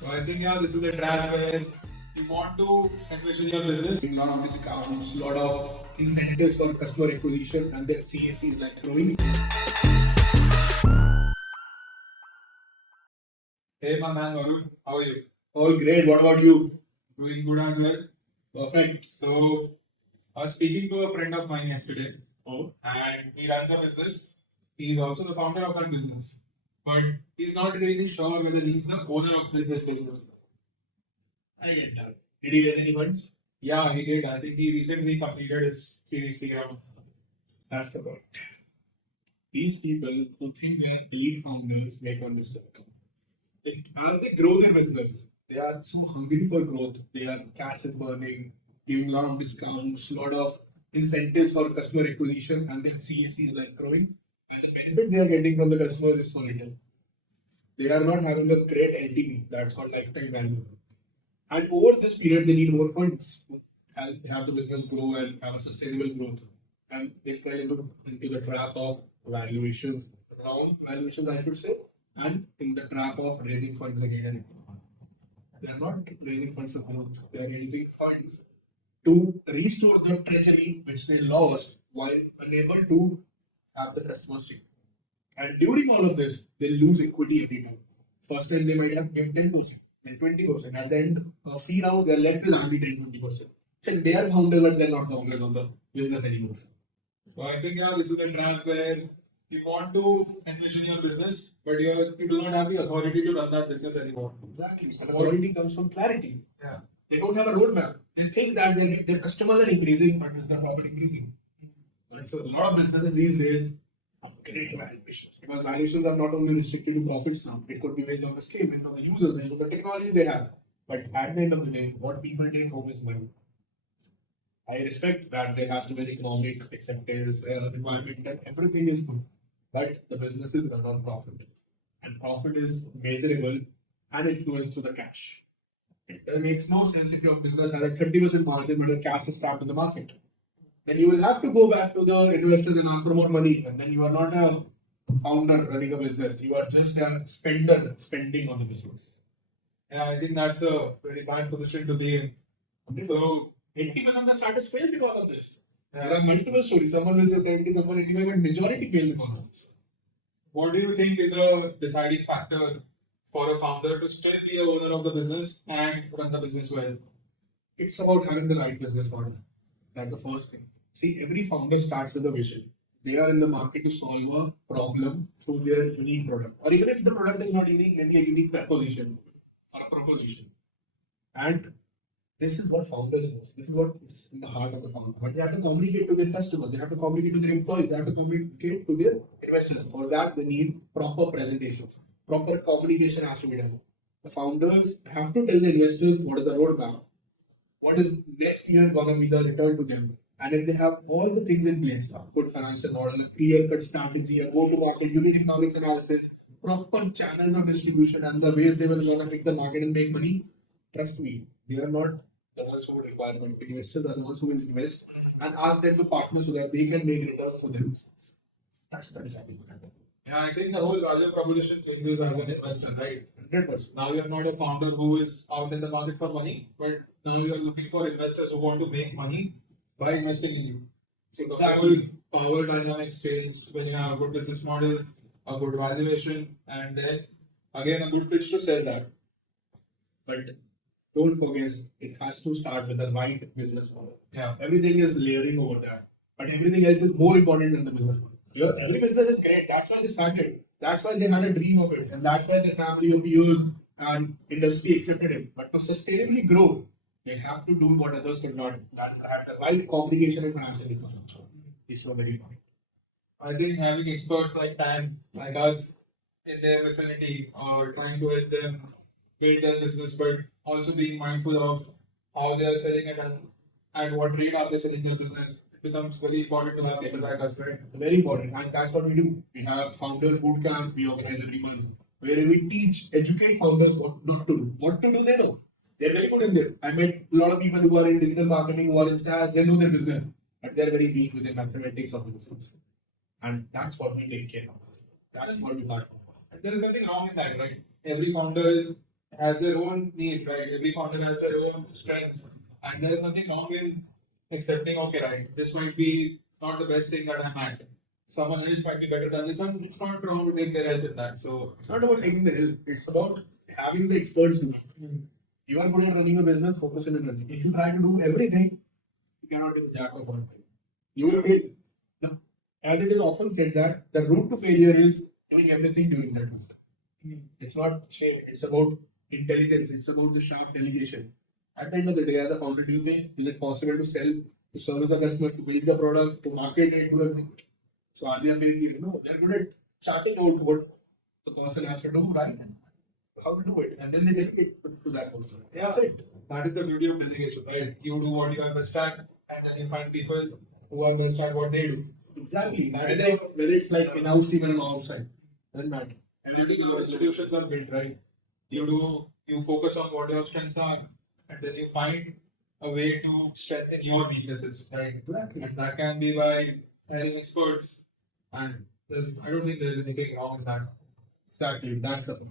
So I think this is a trap where you want to envision your business. A lot of discounts, lot of incentives for customer acquisition, and then CAC is like growing. Hey, my man, Varun, how are you? All great. What about you? Doing good as well. Perfect. So, I was speaking to a friend of mine yesterday. Oh. And he runs a business. He's also the founder of that business. But he's not really sure whether he's the owner of this business. I get that. Did he raise any funds? Yeah, he did. I think he recently completed his Series C round. That's the point. These people who think they are elite founders make one mistake. As they grow their business, they are so hungry for growth. Their cash is burning, giving a lot of discounts, a lot of incentives for customer acquisition, and then CAC is like growing. And the benefit they are getting from the customers is so little. They are not having a great LTV, that's called lifetime value. And over this period, they need more funds to have the business grow and have a sustainable growth. And they fell into the trap of valuations, wrong valuations, I should say, and in the trap of raising funds again and again. They are not raising funds for growth, they are raising funds to restore the treasury which they lost while unable to have the customers stick. And during all of this, they lose equity every time. First time they might have given 10%, then 20%. At the end of fee round, they're left with only 10-20%. And they are founders, but they're not founders of the business anymore. So I think this is a trap where you want to envision your business, but you do not have the authority to run that business anymore. Exactly. So authority comes from clarity. Yeah. They don't have a roadmap. They think that their customers are increasing, but is the profit increasing? Right. So a lot of businesses these days have great valuations because valuations are not only restricted to profits now. It could be based on the scale, based on the users, based on the technology they have. But at the end of the day, what people take home is money. I respect that there has to be economic acceptance, environment, and everything is good. But the business is run on profit. And profit is measurable and influenced through the cash. It makes no sense if your business has a 30% margin but the cash is trapped in the market. Then you will have to go back to the investors and ask for more money. And then you are not a founder running a business. You are just a spender spending on the business. Yeah, I think that's a very bad position to be in. So 80% of the startups fail because of this. There are multiple stories. Someone will say 70, someone 85, but majority fail because of this. What do you think is a deciding factor for a founder to still be a owner of the business and run the business well? It's about having the right business model. That's the first thing. See, every founder starts with a vision. They are in the market to solve a problem through their unique product. Or even if the product is not unique, maybe a unique proposition or a proposition. And this is what founders do. This is what is in the heart of the founder. But they have to communicate to their customers, they have to communicate to their employees, they have to communicate to their investors. For that, they need proper presentations. Proper communication has to be done. The founders have to tell the investors what is the roadmap, what is next year going to be the return to them. And if they have all the things in place, a good financial model, a clear-cut strategy, a go-to-market, unit economics analysis, proper channels of distribution, and the ways they will going to hit the market and make money, trust me, they are not the ones who will require money. Investors are the ones who will invest and ask them to partner so that they can make returns for themselves. That's the deciding factor. Yeah, I think the whole value proposition changes as an investor, right? 100%. Now you are not a founder who is out in the market for money, but now you are looking for investors who want to make money by investing in you. So the whole power dynamics change when you have a good business model, a good valuation, and then again a good pitch to sell that. But don't forget, it has to start with the right business model. Yeah. Everything is layering over that. But everything else is more important than the business model. Every business is great. That's why they started. That's why they had a dream of it. And that's why the family of peers and industry accepted it. But to sustainably grow, they have to do what others could not. That's the right communication and financial infrastructure is so very important. I think having experts like us in their vicinity or trying to help them build their business, but also being mindful of how they are selling it and at what rate are they selling their business. It becomes very important to have people like us, right? Very important, and that's what we do. We have founders bootcamp. We organize every month where we teach, educate founders what not to do. What to do, they know. They're very good in there. I met a lot of people who are in digital marketing, who are in SaaS. They know their business, but they're very weak with the mathematics of the business, and that's what we take care of. That's what we learn. And there's nothing wrong in that, right? Every founder is has their own needs, right? Every founder has their own strengths, and there's nothing wrong in accepting, okay, right, this might be not the best thing that I'm at. Someone else might be better than this, and it's not wrong to take their help in that. So It's not about taking the help, it's about having the experts in it. You are good at running a business, focus on it. If you try to do everything, you cannot be the jack of all trades. You will fail. Now, as it is often said that the route to failure is doing everything doing that. It's not shame, it's about intelligence, it's about the sharp delegation. At the end of the day, as a founder, do you think is it possible to sell, to service the customer, to build the product, to market it, to everything? So are they a failure? No, they're good at charting out what the person has to do, right? How to do it, and then they delegate to that person. yeah, That's it. that is the beauty of delegation, right? You do what you are best at, and then you find people who are best at what they do. Exactly. That is Whether it's like in-house team and outside, doesn't matter. And I think our institutions are built, right? You focus on what your strengths are, and then you find a way to strengthen your weaknesses, right? Exactly. And that can be by hiring experts. And I don't think there's anything wrong in that. Exactly. That's the point.